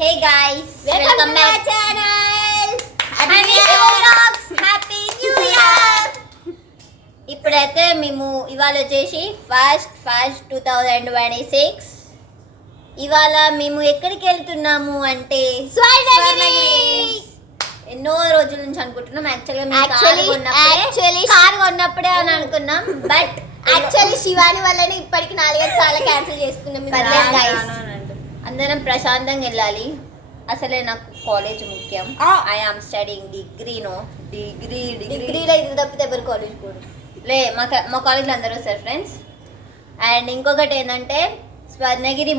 Hey guys, welcome back to our channel. Happy New Year. ఇప్పుడైతే మేము ఇవాళ వచ్చేసి ఫస్ట్ 2026. ఇవాళ మేము ఎక్కడికి వెళ్తున్నాము అంటే స్వర్ణగిరి. ఎన్నో రోజుల నుంచి అనుకుంటున్నాం. యాక్చువల్లీ కార్ కొన్నప్పుడే అని అనుకున్నాం. బట్ యాక్చువల్లీ శివాని వల్లనే ఇప్పటికి 4 సార్లు క్యాన్సిల్ చేసుకున్నాం. అందరం ప్రశాంతంగా వెళ్ళాలి. అసలే నాకు కాలేజ్ ముఖ్యం. ఐ ఆమ్ స్టడీయింగ్ డిగ్రీలో ఇది తప్పితే ఎవరు కాలేజ్ కూడా లే. మా కాలేజ్లో అందరూ వస్తారు ఫ్రెండ్స్. అండ్ ఇంకొకటి ఏంటంటే స్వర్ణగిరి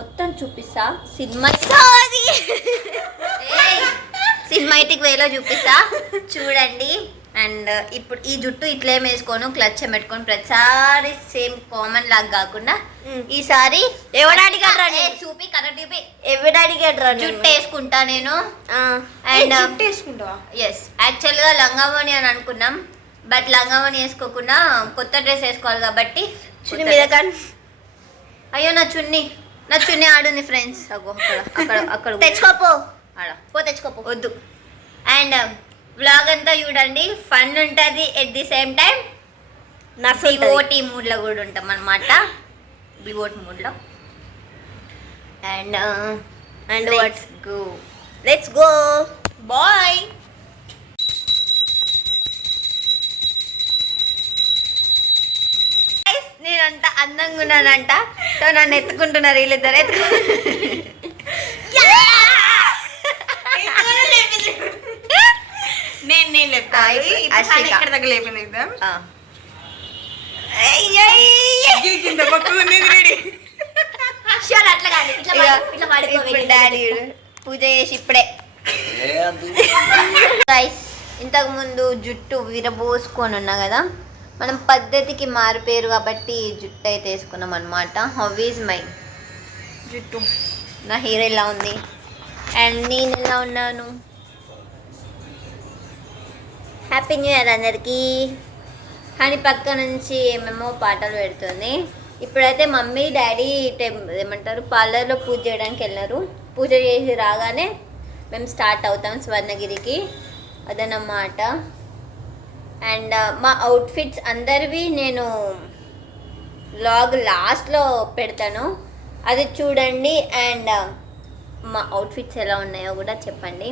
మొత్తం చూపిస్తా. సినిమాటిక్ వేలో చూపిస్తా చూడండి. అండ్ ఇప్పుడు ఈ జుట్టు ఇట్లే వేసుకోను, క్లచ్ పెట్టుకొని ప్రతిసారి సేమ్ కామన్ లాగా కాకుండా ఈసారి చూపి కరెక్ట్ చూపి జుట్టు వేసుకుంటా నేను. అండ్ ఎస్ యాక్చువల్గా లంగావోని అని అనుకున్నాం. బట్ లంగావోని వేసుకోకుండా కొత్త డ్రెస్ వేసుకోవాలి కాబట్టి అయ్యో నా చున్నీ ఆడుంది ఫ్రెండ్స్. అక్కడ తెచ్చుకోపో తెచ్చుకోపో వద్దు. అండ్ వ్లాగ్ అంతా చూడండి, ఫన్ ఉంటుంది. At the same time devotee మూడ్లో కూడా ఉంటాం అన్నమాట. డివోట్ మూడ్లో. And let's go boy. నేనంట అందంగా ఉన్నానంట. సో నన్ను ఎత్తుకుంటున్నారు వీళ్ళిద్దరు. డాడీ పూజ చేసి ఇప్పుడే ఇంతకు ముందు జుట్టు విరబోసుకొని ఉన్నా కదా, మనం పద్ధతికి మారిపోయారు కాబట్టి జుట్టు అయితే వేసుకున్నాం అనమాట. హౌ ఈజ్ మై జుట్టు? నా హెయిర్ ఎలా ఉంది అండ్ నేను ఎలా ఉన్నాను? హ్యాపీ న్యూ ఇయర్ అందరికీ. కానీ పక్క నుంచి ఏమేమో పాటలు పెడుతుంది. ఇప్పుడైతే మమ్మీ డాడీ ఏమంటారు పార్లర్లో పూజ చేయడానికి వెళ్ళినారు. పూజ చేసి రాగానే మేము స్టార్ట్ అవుతాం స్వర్ణగిరికి. అదన్నమాట. అండ్ మా అవుట్ఫిట్స్ అందరివి నేను వ్లాగ్ లాస్ట్లో పెడతాను, అది చూడండి. అండ్ మా అవుట్ఫిట్స్ ఎలా ఉన్నాయో కూడా చెప్పండి.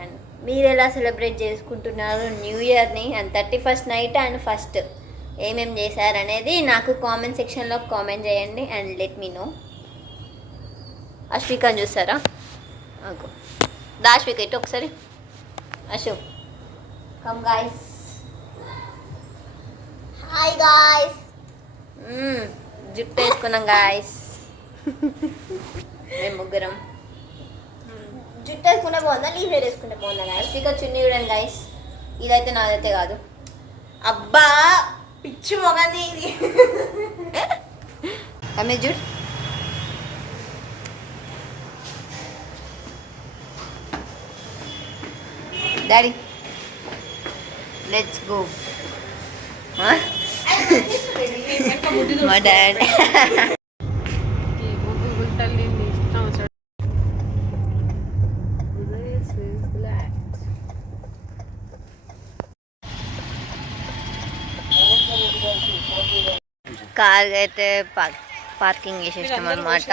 అండ్ మీరు ఎలా సెలబ్రేట్ చేసుకుంటున్నారు న్యూ ఇయర్ని, and 31st night and first ఏమేమి చేశారనేది నాకు కామెంట్ సెక్షన్లో కామెంట్ చేయండి. And let me know. అశ్వికని చూస్తారా? దాశ్విక ఇటు ఒకసారి. Ashok come guys. Hi guys. జుట్టు వేసుకున్నాం గాయ్స్. మేము ముగ్గురం. జుట్టు వేసుకుంటే బాగుందా, లీవ్ హెయిర్ వేసుకుంటే బాగుందా గాయస్? స్పీకర్ చున్నీ చూడండి గాయస్. ఇదైతే నాదైతే కాదు. అబ్బా పిచ్చి మొగది ఇది. Ramesh jute daddy let's go. మా డాడీ కార్ అయితే పార్కింగ్ చేసేసాం అనమాట.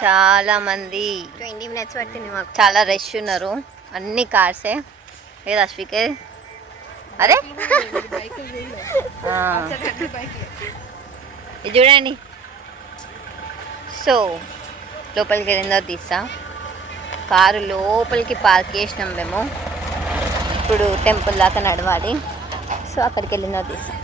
చాలా మంది 20 minutes పట్టింది మాకు. చాలా రష్ ఉన్నారు. అన్ని కార్సే. లేదు అశ్వికే అరే ఇది చూడండి. సో లోపలికి వెళ్ళిందో తీస్తా. కారు లోపలికి పార్క్ చేసినాం మేము. ఇప్పుడు టెంపుల్ దాకా నడవాలి. సో అక్కడికి వెళ్ళిందో తీస్తా.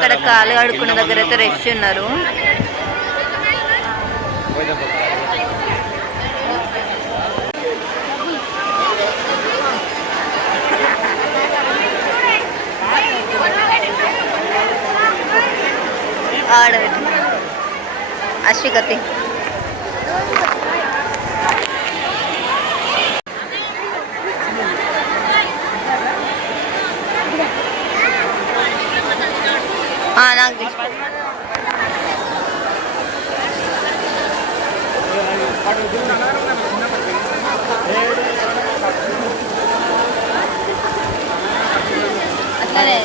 అక్కడ కాలు కడుక్కున్న దగ్గర అయితే రష్ ఉన్నారు. ఆడబెట్టి అశ్వికతి నాకు తీసుకో. అట్లనే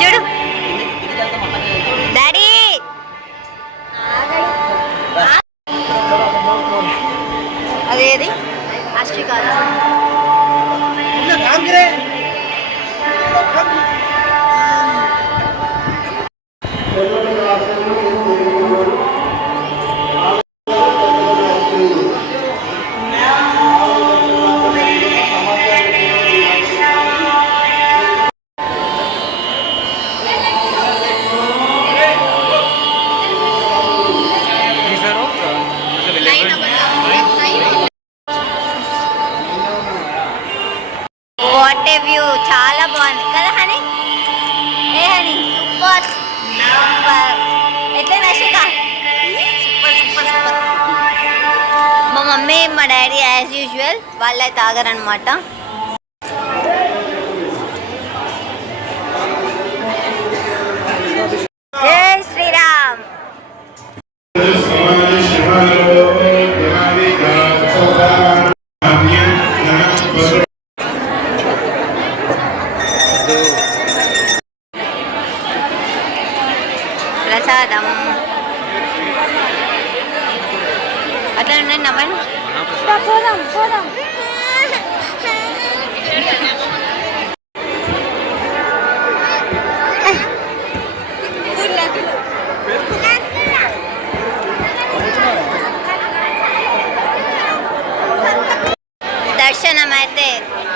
చూడు డాడీ. అదేది అశ్వికాల వాట్ ఏ వ్యూ, చాలా బాగుంది కదా హనీ? ఏ హనీ సూపర్ సూపర్. ఎట్లా నషిక? Super super super. మా మమ్మీ మా డాడీ యాజ్ యూజువల్ వాళ్ళే తాగరనమాట. జై శ్రీరామ్. ప్రసాదం అట్లా ఉన్నాయి నవ్వండి. పోదాం పోదాం. దర్శనం అయితే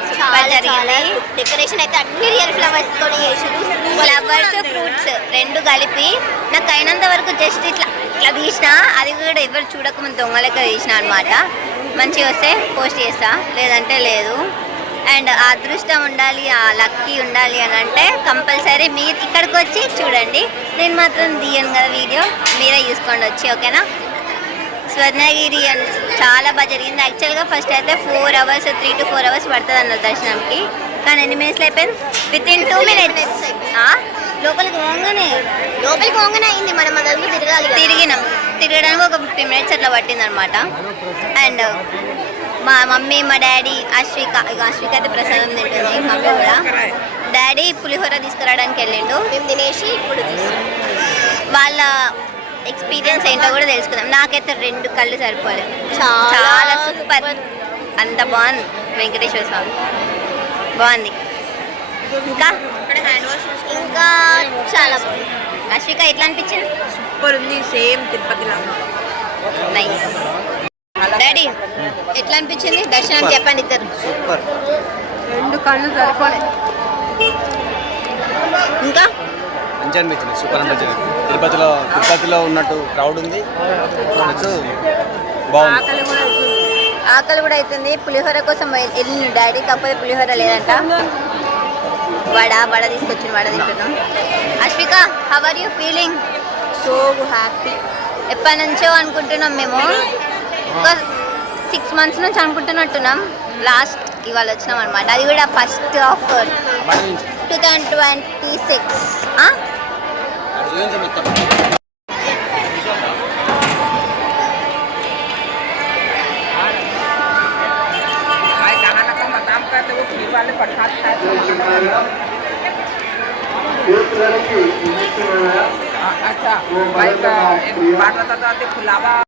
సూపర్ జరిగింది. డెకరేషన్ అయితే అన్ని రియల్ ఫ్లవర్స్ తోని చేసారు. ఫ్లవర్స్ ఫ్రూట్స్ రెండు కలిపి నాకు అయినంత వరకు జస్ట్ ఇట్లా ఇట్లా తీసిన, అది కూడా ఎవరు చూడకముందు దొంగ లెక్క తీసిన అనమాట. మంచిగా వస్తే పోస్ట్ చేస్తా, లేదంటే లేదు. అండ్ ఆ అదృష్టం ఉండాలి, ఆ లక్కీ ఉండాలి అని అంటే కంపల్సరీ మీరు ఇక్కడికి వచ్చి చూడండి. నేను మాత్రం తీయను కదా వీడియో, మీరే చూసుకోండి వచ్చి, ఓకేనా? స్వర్ణగిరి అని చాలా బాగా జరిగింది. యాక్చువల్గా ఫస్ట్ అయితే 4 hours 3 to 4 hours పడుతుంది అన్నారు దర్శనంకి, కానీ ఎన్ని మినిట్స్లో అయిపోయింది? Within 2 minutes. లోపలికి పోగానే అయింది. మనం అందరం తిరగడానికి ఒక 15 minutes అట్లా పట్టింది అనమాట. అండ్ మా మమ్మీ మా డాడీ అశ్విక అయితే ప్రసాదం తింటుంది. మమ్మీ కూడా. డాడీ పులిహోర తీసుకురావడానికి వెళ్ళిండు, మేము తినేసి ఇప్పుడు వాళ్ళ ఎక్స్పీరియన్స్ ఏంటో కూడా తెలుసుకుందాం. నాకైతే 2 కళ్ళు సరిపోలేదు, చాలా సూపర్, అంత బాగుంది. వెంకటేశ్వర స్వామి బాగుంది. ఇంకా చాలా బాగుంది. అశ్విక ఎట్లా అనిపించింది? సూపర్ ఉంది, సేమ్ తిరుపతిలో. నైస్. డాడీ ఎట్లా అనిపించింది దర్శనం? చెప్పండి ఇద్దరు. సూపర్. 2 కళ్ళు సరిపోలేదు. ఇంకా మంచిగా అనిపించింది, సూపర్ అనిపించింది. తిరుపతిలో ఉన్నట్టు క్రౌడ్ ఉంది, బాగుంది. ఆకలి కూడా అవుతుంది. పులిహోర కోసం వెళ్ళిన డాడీ, కాకపోతే పులిహోర లేదంట. వడ తీసుకొచ్చిన వడ తింటున్నాం. Ashwika, how are you feeling? So happy. ఎప్పటి నుంచో అనుకుంటున్నాం మేము, ఒక 6 months నుంచి అనుకుంటున్నట్టున్నాం. లాస్ట్ ఇవాళ వచ్చినాం అనమాట. అది కూడా ఫస్ట్ ఆఫ్ 2026. अच्छा भाई का एक बात बताता हूँ खुलावा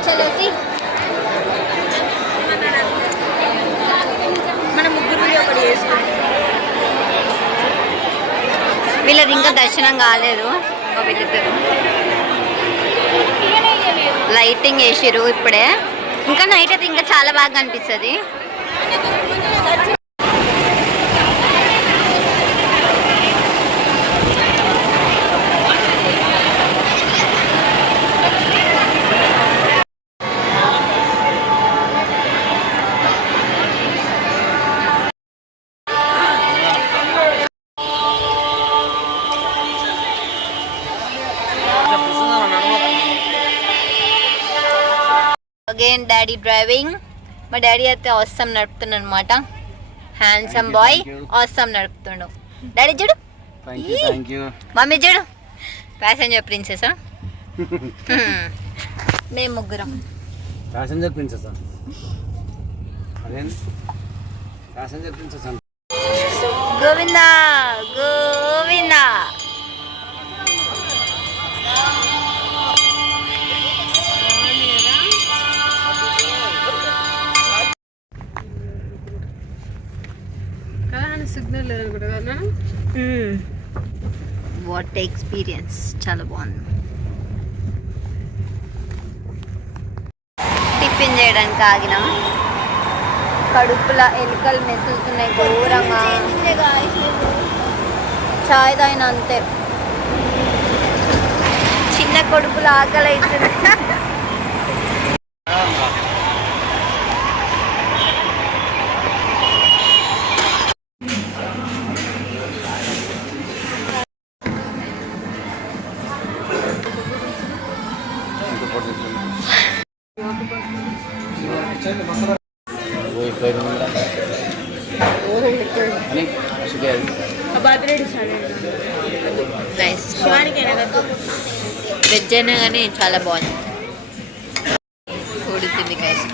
చలో మన ముగ్గురు వీడియో ఒకటి చేసుకుంటాం. వీళ్ళది ఇంకా దర్శనం కాలేదు వీళ్ళిద్దరు లైటింగ్ వేసిరు ఇప్పుడే ఇంకా నైట్ అయితే ఇంకా చాలా బాగా అనిపిస్తుంది అగైన్ డాడీ డ్రైవింగ్ మా డాడీ అయితే అవసరం నడుపుతున్నాడు అనమాట హ్యాండ్సమ్ బాయ్ అవసరం నడుపుతుండు డాడీ చూడు మమ్మీ చూడు ప్యాసెంజర్ ప్రిన్సెస్ మేము ముగ్గురం ప్యాసింజర్ ప్రిన్సెస్ అదేం passenger princess Govinda Govinda signal లేదనుకుంటా వాట్ ఎక్స్పీరియన్స్ చాలా బాగుంది టిఫిన్ చేయడానికి ఆగినాం కడుపుల ఎలుకలు మెసులుతున్నాయి ఘోరంగా చాయ్ తాగిన అంతే చిన్న కడుపులో ఆకలి అవుతుంది వెజ్ అయినా కానీ చాలా బాగుంది కోడి తింది గైస్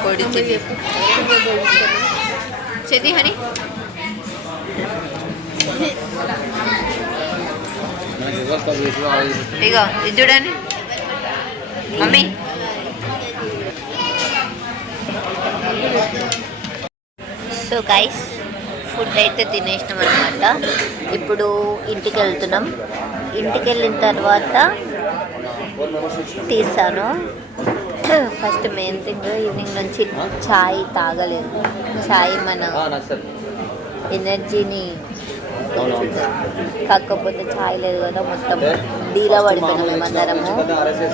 కోడి తింది చెది హని ఇగో ఇది చూడండి మమ్మీ సో గైస్ ఫుడ్ అయితే తినేసినాం అనమాట ఇప్పుడు ఇంటికి వెళ్తున్నాం ఇంటికి వెళ్ళిన తర్వాత తీసాను ఫస్ట్ మెయిన్ థింగ్ ఈవినింగ్ నుంచి చాయ్ తాగలేదు చాయ్ మన ఎనర్జీని కాకపోతే చాయ్ లేదు కదా మొత్తం డీలా పడిపోయినాం మేమందరము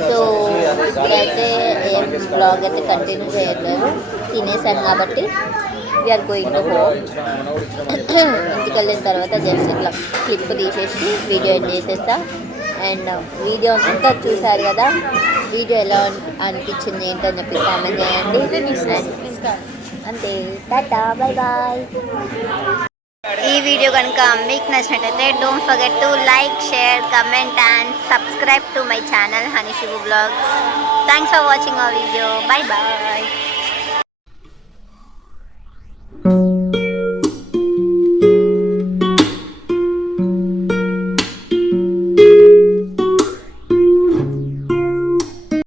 సో ఇప్పుడైతే ఏం బ్లాగ్ అయితే కంటిన్యూ చేయట్లేదు తినేసాను కాబట్టి వీఆర్ గోయింగ్ టు హోమ్ ఇంటికి వెళ్ళిన తర్వాత జస్ట్ ఇట్లా క్లిప్ తీసేసి వీడియో ఎండ్ చేసేస్తా అండ్ వీడియో అంతా చూసారు కదా వీడియో ఎలా అనిపించింది ఏంటని చెప్పి కామెంట్ చేయండి అంతే టాటా బాయ్ బాయ్ ఈ వీడియో కనుక మీకు నచ్చినట్టయితే don't forget to like share comment and subscribe to my channel Honey Shivu vlogs thanks for watching our video bye bye